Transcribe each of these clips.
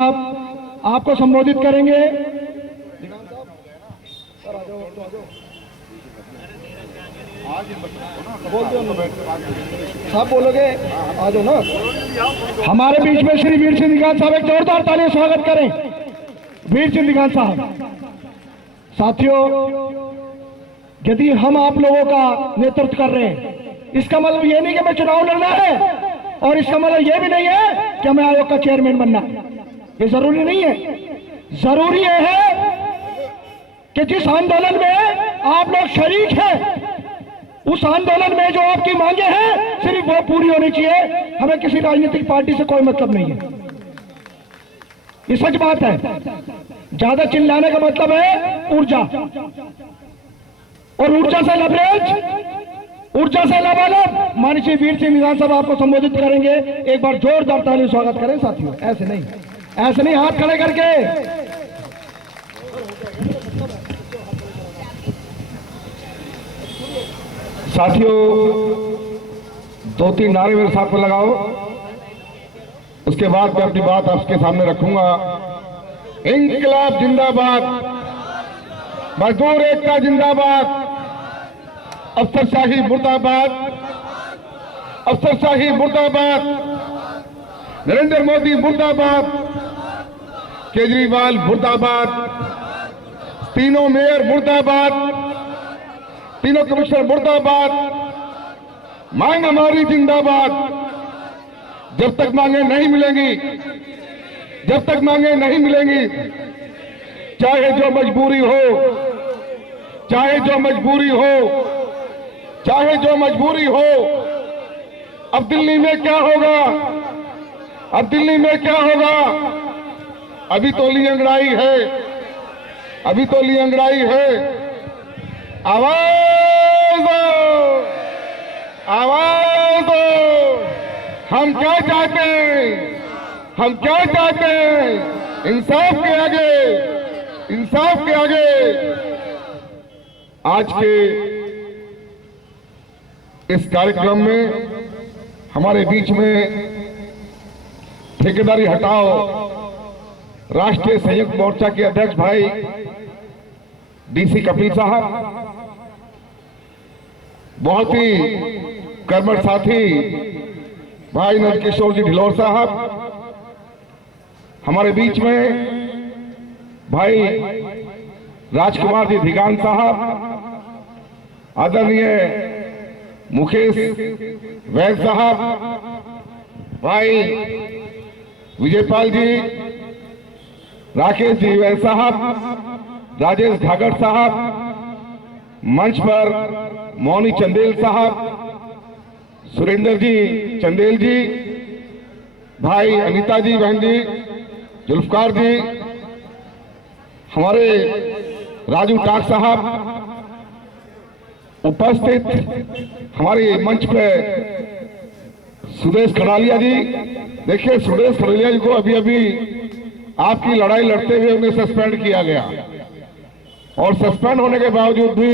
आपको संबोधित करेंगे। साहब बोलोगे आ जाओ ना। हमारे बीच में श्री वीर सिंह दिगान साहब, एक जोरदार ताली स्वागत करें वीर सिंह दिगान साहब। साथियों, यदि हम आप लोगों का नेतृत्व कर रहे हैं, इसका मतलब ये नहीं कि मैं चुनाव लड़ना है, और इसका मतलब ये भी नहीं है कि हमें आयोग का चेयरमैन बनना है। ये जरूरी नहीं है। जरूरी यह है कि जिस आंदोलन में आप लोग शरीक हैं, उस आंदोलन में जो आपकी मांगे हैं सिर्फ वो पूरी होनी चाहिए। हमें किसी राजनीतिक पार्टी से कोई मतलब नहीं है। ये सच बात है। ज्यादा चिल्लाने का मतलब है ऊर्जा, और ऊर्जा से लबरेज, ऊर्जा से लबालब। माननीय वीर सिंह दिगान साहब आपको संबोधित करेंगे। एक बार जोरदार ताली स्वागत करें साथियों। ऐसे नहीं, ऐसे नहीं, हाथ खड़े करके। साथियों, 2-3 नारे मेरे साथ में लगाओ, उसके बाद मैं अपनी बात आपके सामने रखूंगा। इंकलाब जिंदाबाद, मजदूर एकता जिंदाबाद, अफसरशाही मुर्दाबाद, अफसरशाही मुर्दाबाद, नरेंद्र मोदी मुर्दाबाद, केजरीवाल मुर्दाबाद, तीनों मेयर मुर्दाबाद, तीनों कमिश्नर मुर्दाबाद। मांग हमारी जिंदाबाद। जब तक मांगे नहीं मिलेंगी, जब तक मांगे नहीं मिलेंगी, चाहे जो मजबूरी हो, चाहे जो मजबूरी हो, चाहे जो मजबूरी हो। अब दिल्ली में क्या होगा, अब दिल्ली में क्या होगा? अभी तो लियंगड़ाई है, अभी तो लियंगड़ाई है। आवाज दो, आवाज दो। हम क्या चाहते हैं, हम क्या चाहते हैं? इंसाफ के आगे, इंसाफ के आगे। आज के इस कार्यक्रम में हमारे बीच में ठेकेदारी हटाओ राष्ट्रीय संयुक्त मोर्चा के अध्यक्ष भाई डीसी कपिल साहब, बहुत ही कर्मठ साथी भाई नंदकिशोर जी ढिलोर साहब, हमारे बीच में भाई राजकुमार जी दिगान साहब, आदरणीय मुकेश वैद साहब, भाई विजयपाल जी, राकेश जी वैद साहब, राजेश घागर साहब, मंच पर मौनी चंदेल साहब, सुरेंद्र जी चंदेल जी, भाई अनीता जी बहन जी, जुल्फकार जी, हमारे राजू टाक साहब, उपस्थित हमारे मंच पे सुदेश खड़ालिया जी। देखिए, सुदेश खड़ालिया जी को अभी अभी आपकी लड़ाई लड़ते हुए उन्हें सस्पेंड किया गया, और सस्पेंड होने के बावजूद भी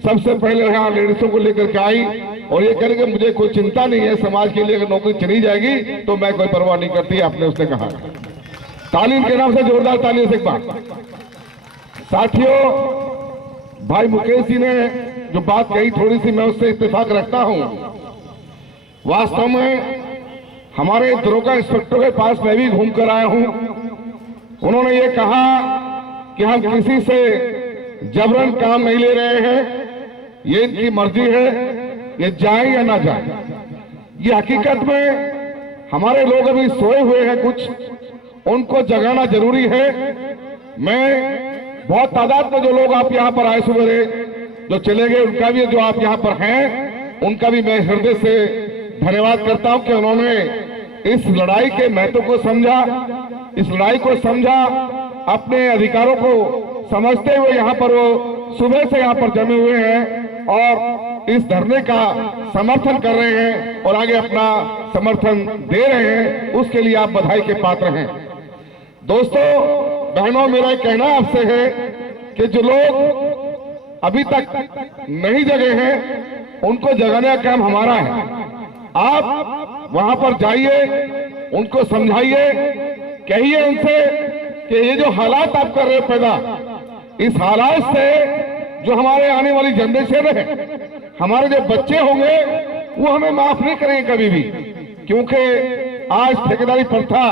सबसे पहले यहाँ लेडीजों को लेकर के आई, और ये कह रहे कि मुझे कोई चिंता नहीं है, समाज के लिए अगर नौकरी चली जाएगी तो मैं कोई परवाह नहीं करती। आपने उसने कहा। तालीम के नाम से जोरदार ताली से एक बार। साथियों, भाई मुकेश जी ने जो बात कही, थोड़ी सी मैं उससे इत्तेफाक रखता हूं। वास्तव में हमारे दरोगा इंस्पेक्टर के पास मैं भी घूम कर आया हूं। उन्होंने ये कहा कि हम किसी से जबरन काम नहीं ले रहे हैं, ये इनकी मर्जी है, ये जाए या ना जाए। ये हकीकत में हमारे लोग अभी सोए हुए हैं, कुछ उनको जगाना जरूरी है। मैं बहुत तादाद में जो लोग आप यहाँ पर आए सवेरे, जो चले गए, उनका भी, जो आप यहाँ पर हैं उनका भी मैं हृदय से धन्यवाद करता हूं कि उन्होंने इस लड़ाई के महत्व को समझा, इस लड़ाई को समझा, अपने अधिकारों को समझते हुए यहाँ पर वो सुबह से यहाँ पर जमे हुए हैं और इस धरने का समर्थन कर रहे हैं और आगे अपना समर्थन दे रहे हैं। उसके लिए आप बधाई के पात्र हैं। दोस्तों, बहनों, मेरा कहना आपसे है कि जो लोग अभी तक नहीं जगे हैं, उनको जगाने का काम हमारा है। आप वहां पर जाइए, उनको समझाइए कहिए उनसे कि ये जो हालात आप कर रहे हो पैदा, इस हालात से जो हमारे आने वाली जनरेशन है, हमारे जो बच्चे होंगे, वो हमें माफ नहीं करेंगे कभी भी। क्योंकि आज ठेकेदारी प्रथा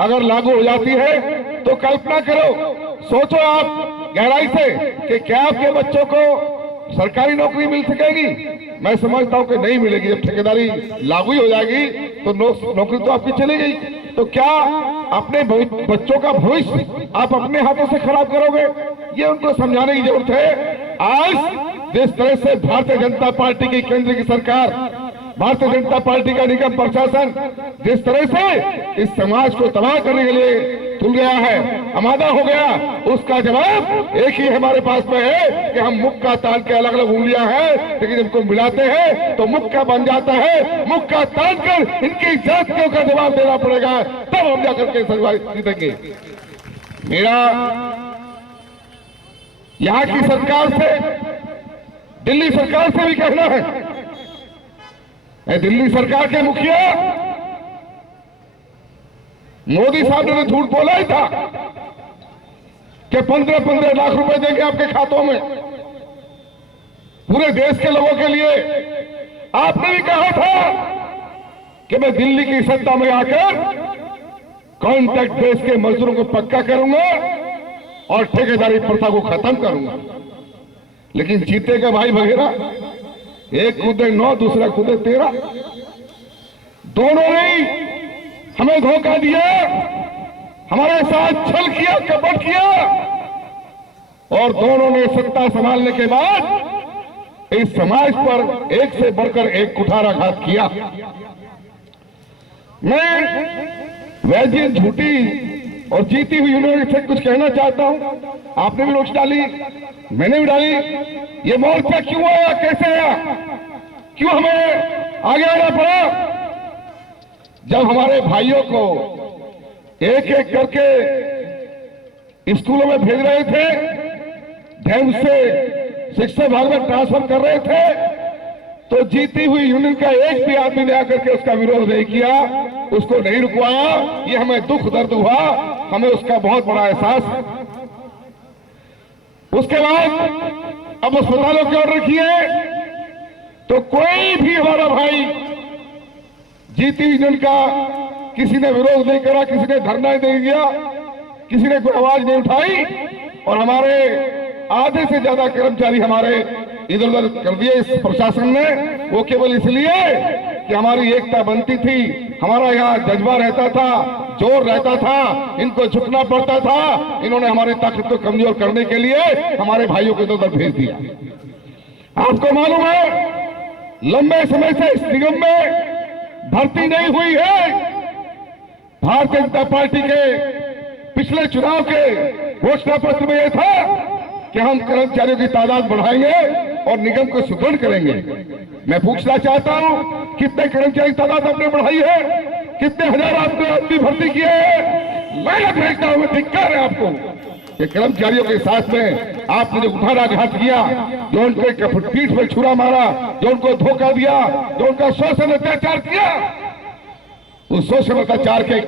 अगर लागू हो जाती है तो कल्पना करो, सोचो आप गहराई से कि क्या आपके बच्चों को सरकारी नौकरी मिल सकेगी? मैं समझता हूं कि नहीं मिलेगी। जब ठेकेदारी लागू ही हो जाएगी तो नौकरी तो आपकी चली गई। तो क्या अपने बच्चों का भविष्य आप अपने हाथों से खराब करोगे? ये उनको समझाने की जरूरत है। आज जिस तरह से भारतीय जनता पार्टी की केंद्र की सरकार, भारतीय जनता पार्टी का निगम प्रशासन जिस तरह से इस समाज को तबाह करने के लिए तुल गया है, आमादा हो गया, उसका जवाब एक ही हमारे पास में है कि हम मुक्का तान के अलग अलग उंगलियां हैं, लेकिन इनको मिलाते हैं तो मुक्का बन जाता है। मुक्का तान कर इनकी जातियों का जवाब देना पड़ेगा, तब हम जाकर के जीतेंगे। मेरा यहाँ की सरकार से, दिल्ली सरकार से भी कहना है, दिल्ली सरकार के मुखिया मोदी साहब ने झूठ बोला ही था कि 15-15 लाख रुपए देंगे आपके खातों में पूरे देश के लोगों के लिए। आपने भी कहा था कि मैं दिल्ली की सत्ता में आकर कॉन्ट्रैक्ट बेस के मजदूरों को पक्का करूंगा और ठेकेदारी प्रथा को खत्म करूंगा। लेकिन जीतेगा भाई वगैरह, एक कूदे 9, दूसरा कूदे 13। दोनों ने हमें धोखा दिया, हमारे साथ छल किया, कपट किया, और दोनों ने सत्ता संभालने के बाद इस समाज पर एक से बढ़कर एक कुठाराघात किया। मैं वैसी झूठी और जीती हुई यूनिवर्सिटी से कुछ कहना चाहता हूं। आपने भी नोट्स डाली, मैंने भी डाली। ये मोर्चा क्यों आया, कैसे आया, क्यों हमें आगे आना पड़ा? जब हमारे भाइयों को एक एक करके स्कूलों में भेज रहे थे, ढंग से शिक्षा विभाग में ट्रांसफर कर रहे थे, तो जीती हुई यूनियन का एक भी आदमी ने आकर के उसका विरोध नहीं किया, उसको नहीं रुकवाया। ये हमें दुख दर्द हुआ, हमें उसका बहुत बड़ा एहसास है। उसके बाद अब अस्पतालों के ऑर्डर किए तो कोई भी हमारा भाई जीती यूनियन का किसी ने विरोध नहीं करा, किसी ने धरना नहीं दिया, किसी ने कोई आवाज नहीं उठाई, और हमारे आधे से ज्यादा कर्मचारी हमारे इधर उधर कर दिए इस प्रशासन ने। वो केवल इसलिए कि हमारी एकता बनती थी, हमारा यहाँ जज्बा रहता था, जोर रहता था, इनको झुकना पड़ता था। इन्होंने हमारी ताकत को कमजोर करने के लिए हमारे भाइयों को इधर उधर भेज दिया। आपको मालूम है लंबे समय से इस निगम में भर्ती नहीं हुई है। भारतीय जनता पार्टी के पिछले चुनाव के घोषणा पत्र में यह था कि हम कर्मचारियों की तादाद बढ़ाएंगे और निगम को सुदृढ़ करेंगे। मैं पूछना चाहता हूं, कितने कर्मचारी की तादाद आपने बढ़ाई है? कितने हजार आपने आदमी भर्ती किए हैं? मैं भेजता हूं, धिक्कार है आपको कि कर्मचारियों के साथ में आपने जो कुठाराघात किया, जो उनके पीठ में छुरा मारा, जो उनको धोखा दिया, जो उनका शोषण अत्याचार किया, उस शोषण अत्याचार के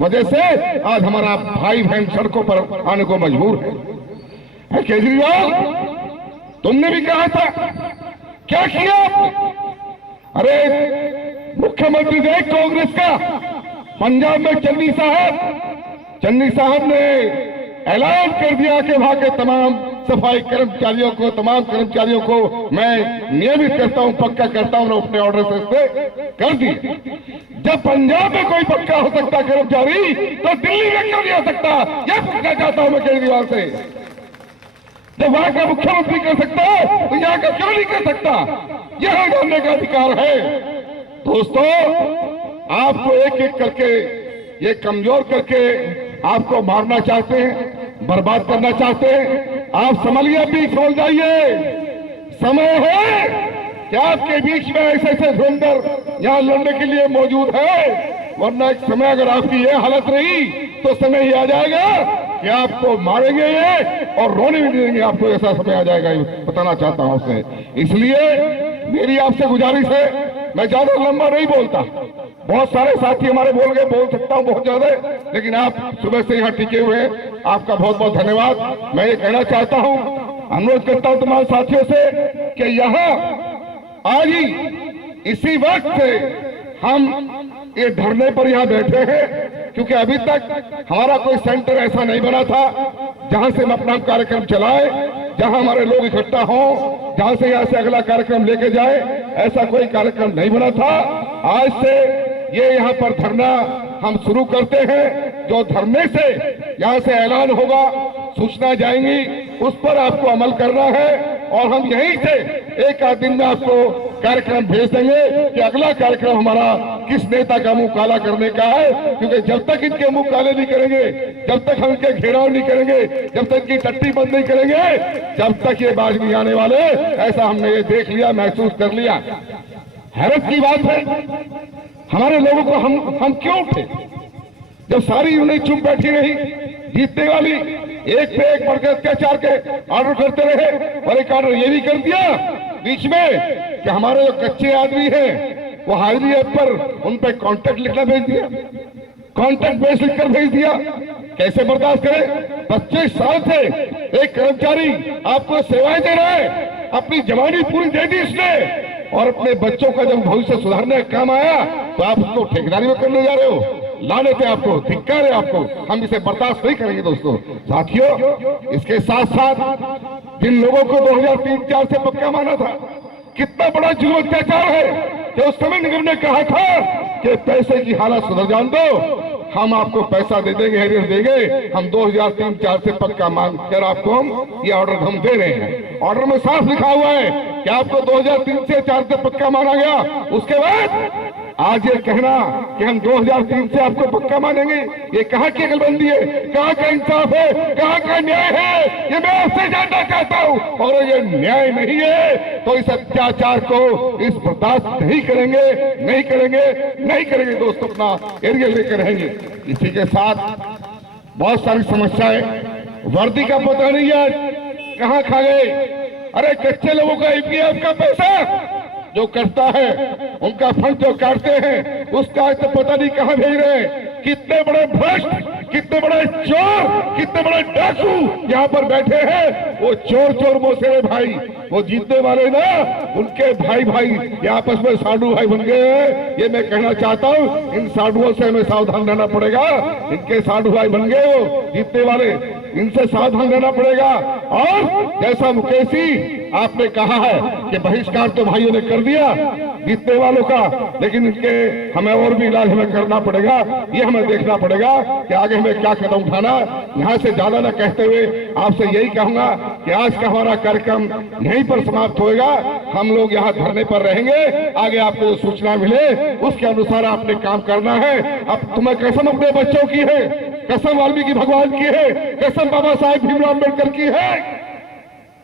वजह से आज हमारा भाई बहन सड़कों पर आने को मजबूर है। केजरीवाल, तुमने भी कहा था, क्या किया आपने? अरे मुख्यमंत्री थे कांग्रेस का, पंजाब में चन्नी साहब ने ऐलान कर दिया कि वहां के तमाम सफाई कर्मचारियों को, तमाम कर्मचारियों को मैं नियमित करता हूं, पक्का करता हूं। अपने ऑर्डर से इससे कर दिए। जब पंजाब में कोई पक्का हो सकता कर्मचारी, तो दिल्ली में क्यों नहीं हो सकता? यह पूछना चाहता हूं मैं केजरीवाल से। जब वहां का मुख्यमंत्री कर सकता है तो यहाँ का क्यों नहीं कर सकता? यह जानने का अधिकार है। दोस्तों, आपको एक एक करके ये कमजोर करके आपको मारना चाहते हैं, बर्बाद करना चाहते हैं। आप संभलिए, भी खोल जाइए। समय है कि आपके बीच में ऐसे ऐसे धुरंधर यहाँ लड़ने के लिए मौजूद है, वरना एक समय अगर आपकी ये हालत रही तो समय ही आ जाएगा कि आपको मारेंगे ये और रोने भी नहीं देंगे आपको। ऐसा समय आ जाएगा, बताना चाहता हूं आपसे। इसलिए मेरी आपसे गुजारिश है, मैं ज्यादा लंबा नहीं बोलता, बहुत सारे साथी हमारे बोल गए, बोल सकता हूँ बहुत ज्यादा, लेकिन आप सुबह से यहाँ टिके हुए हैं, आपका बहुत बहुत धन्यवाद। मैं ये कहना चाहता हूँ, अनुरोध करता हूँ तमाम साथियों से कि यहाँ आज ही इसी वक्त से हम ये धरने पर यहाँ बैठे हैं, क्योंकि अभी तक हमारा कोई सेंटर ऐसा नहीं बना था जहां से हम अपना कार्यक्रम चलाए, जहां हमारे लोग इकट्ठा हों, जहां से यहाँ से अगला कार्यक्रम लेके जाए, ऐसा कोई कार्यक्रम नहीं बना था। आज से ये यहाँ पर धरना हम शुरू करते हैं। जो धरने से यहाँ से ऐलान होगा, सूचना जाएंगी, उस पर आपको अमल करना है और हम यहीं से एक आध दिन में आपको कार्यक्रम भेज देंगे कि अगला कार्यक्रम हमारा किस नेता का मुंह काला करने का है। क्योंकि जब तक इनके मुंह काले नहीं करेंगे, जब तक हम इनके घेराव नहीं करेंगे, जब तक इनकी टट्टी बंद नहीं करेंगे, जब तक ये बाज नहीं आने वाले। ऐसा हमने ये देख लिया, महसूस कर लिया। हैरत की बात है, हमारे लोगों को हम क्यों उठे जब सारी यूनिट चुप बैठी रही। जीतने वाली एक पे एक बढ़कर अत्याचार के ऑर्डर करते रहे, और एक ऑर्डर ये भी कर दिया बीच में कि हमारे जो कच्चे आदमी हैं वो हाजिरी ऐप पर उन पे कॉन्टैक्ट लिखना भेज दिया, कॉन्टैक्ट बेस लिखकर भेज दिया। कैसे बर्दाश्त करें? 25 साल से एक कर्मचारी आपको सेवाएं दे रहा है, अपनी जवानी पूरी दे दी इसने, और अपने बच्चों का जब भविष्य सुधारने का काम आया तो आप उसको ठेकेदारी में करने जा रहे हो। लानत है आपको, धिक्कार है आपको। हम इसे बर्दाश्त नहीं करेंगे दोस्तों। साथियों, इसके साथ साथ जिन लोगों को 2003-04 से पक्का माना था, कितना बड़ा जुल्म अत्याचार है कि उस समय निगम ने कहा था कि पैसे की हालत सुधर जान दो, हम आपको पैसा दे देंगे, हेरियर देंगे। हम 2003-04 से पक्का मांग कर आपको हम ये ऑर्डर हम दे रहे हैं। ऑर्डर में साफ लिखा हुआ है कि आपको 2003 से 4 से पक्का माना गया। उसके बाद आज ये कहना कि हम 2003 से आपको पक्का मानेंगे, ये कहाँ की अकलबंदी है, कहाँ का इंसाफ है, कहाँ का न्याय है, ये मैं आपसे जानना चाहता हूँ। और ये न्याय नहीं है तो इस अत्याचार को इस बर्दाश्त नहीं करेंगे, नहीं करेंगे, नहीं करेंगे दोस्तों। अपना एरिया लेकर रहेंगे। इसी के साथ बहुत सारी समस्याएं, वर्दी का पता नहीं है कहाँ खा गए। अरे कच्चे लोगों का ईपीएफ का पैसा जो करता है, उनका फंड जो काटते हैं, उसका तो पता नहीं कहां भेज रहे हैं। कितने बड़े भ्रष्ट, कितने बड़े चोर, कितने बड़े डाकू यहाँ पर बैठे हैं। वो चोर चोर मोसेरे भाई, वो जीतने वाले ना, उनके भाई भाई ये आपस में साधु भाई बन गए हैं। ये मैं कहना चाहता हूँ, इन साधुओं से हमें सावधान रहना पड़ेगा। इनके साधु भाई बन गए वो जीतने वाले, इनसे सावधान रहना पड़ेगा। और जैसा मुकेशी आपने कहा है कि बहिष्कार तो भाइयों ने कर दिया जीतने वालों का, लेकिन इनके हमें और भी इलाज हमें करना पड़ेगा। ये हमें देखना पड़ेगा कि आगे हमें क्या कदम उठाना। यहाँ से ज्यादा न कहते हुए आपसे यही कहूंगा कि आज का हमारा कार्यक्रम यहीं पर समाप्त होएगा। हम लोग यहाँ धरने पर रहेंगे, आगे आपको जो सूचना मिले उसके अनुसार आपने काम करना है। अब तुम्हें कसम अपने बच्चों की है, कसम वाल्मीकि भगवान की है, कसम बाबा साहेब भीमराव अम्बेडकर की है।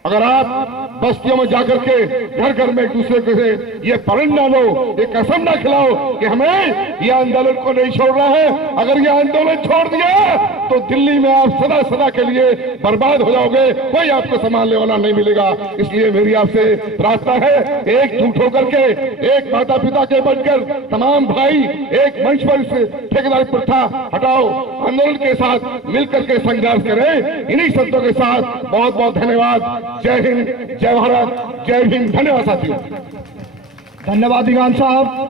अगर आप बस्तियों में जाकर के घर घर में एक दूसरे को से ये प्रण ना लो, ये कसम ना खिलाओ कि हमें ये आंदोलन को नहीं छोड़ना है। अगर ये आंदोलन छोड़ दिया तो दिल्ली में आप सदा सदा के लिए बर्बाद हो जाओगे, कोई आपको संभालने वाला नहीं मिलेगा। इसलिए मेरी आपसे प्रार्थना है, एकजुट होकर के, एक माता पिता के बनकर तमाम भाई एक मंच पर इस ठेकेदारी प्रथा हटाओ, आंदोलन के साथ मिलकर के संघर्ष करें। इन्हीं शब्दों के साथ बहुत बहुत धन्यवाद। जय हिंद, जय भारत, जय भीम। धन्यवाद साथियों। धन्यवाद दीवान साहब।